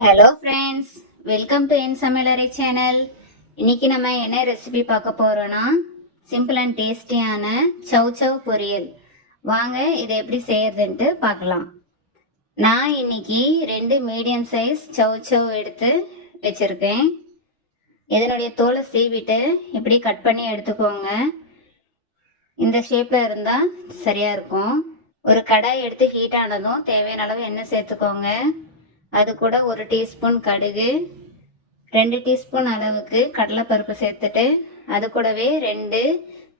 Hello friends, welcome to என் சமையலறை channel. இன்னைக்கு நம்ம என்ன ரெசிபி பார்க்க போறோம்னா சிம்பிள் அண்ட் டேஸ்டியான சவ் சவ் பொரியல். வாங்க இதை எப்படி செய்யறதுன்ட்டு பார்க்கலாம். நான் இன்னைக்கு 2 மீடியம் சைஸ் சவ் சவ் எடுத்து வச்சிருக்கேன். இதனுடைய தோலை சீவிட்டு இப்படி கட் பண்ணி எடுத்துக்கோங்க. இந்த ஷேப்ல இருந்தா சரியா இருக்கும். ஒரு கடாய் எடுத்து ஹீட் ஆனதும் தேவையான அளவு எண்ணெய் சேர்த்துக்கோங்க. அது கூட 1 டீஸ்பூன் கடுகு, 2 டீஸ்பூன் அளவுக்கு கடலைப்பருப்பு சேர்த்துட்டு அது கூடவே 2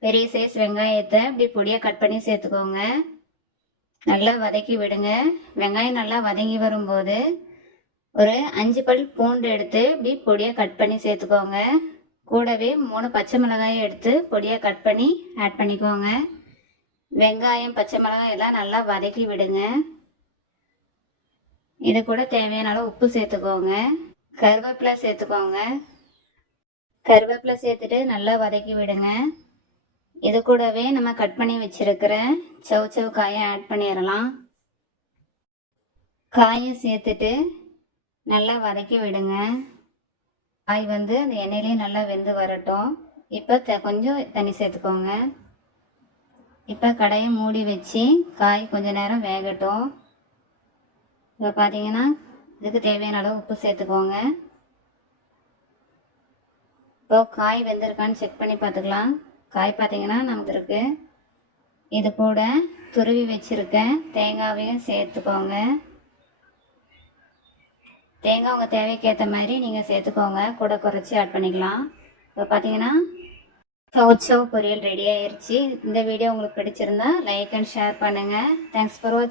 பெரிய சைஸ் வெங்காயத்தை இப்படி பொடியாக கட் பண்ணி சேர்த்துக்கோங்க. நல்லா வதக்கி விடுங்க. வெங்காயம் நல்லா வதங்கி வரும்போது ஒரு 5 பல் பூண்டு எடுத்து இப்படி பொடியாக கட் பண்ணி சேர்த்துக்கோங்க. கூடவே 3 பச்சை மிளகாயை எடுத்து பொடியாக கட் பண்ணி ஆட் பண்ணிக்கோங்க. வெங்காயம் பச்சை மிளகாய் எல்லாம் நல்லா வதக்கி விடுங்க. இது கூட தேவையான அளவு உப்பு சேர்த்துக்கோங்க. கருவேப்பிலை சேர்த்துக்கோங்க. கருவேப்பிலை சேர்த்துட்டு நல்லா வதக்கி விடுங்க. இது கூடவே நம்ம கட் பண்ணி வச்சிருக்கிற சவ் சவ் காயை ஆட் பண்ணிடலாம். காயை சேர்த்துட்டு நல்லா வதக்கி விடுங்க. காய் அந்த எண்ணெயிலே நல்லா வெந்து வரட்டும். இப்போ கொஞ்சம் தண்ணி சேர்த்துக்கோங்க. இப்போ கடாயை மூடி வச்சு காய் கொஞ்ச நேரம் வேகட்டும். இப்போ பார்த்தீங்கன்னா இதுக்கு தேவையான அளவு உப்பு சேர்த்துக்கோங்க. இப்போ காய் வெந்திருக்கான்னு செக் பண்ணி பார்த்துக்கலாம். காய் பார்த்தீங்கன்னா நமக்கு இருக்கு. இது கூட துருவி வச்சிருக்கேன் தேங்காவையும் சேர்த்துக்கோங்க. தேங்காய் உங்கள் தேவைக்கு ஏற்ற மாதிரி நீங்கள் சேர்த்துக்கோங்க, கூட குறைச்சி ஆட் பண்ணிக்கலாம். இப்போ பார்த்தீங்கன்னா சவ் சவ் பொரியல் ரெடி ஆயிடுச்சு. இந்த வீடியோ உங்களுக்கு பிடிச்சிருந்தா லைக் அண்ட் ஷேர் பண்ணுங்கள். தேங்க்ஸ் ஃபார் வாட்சிங்.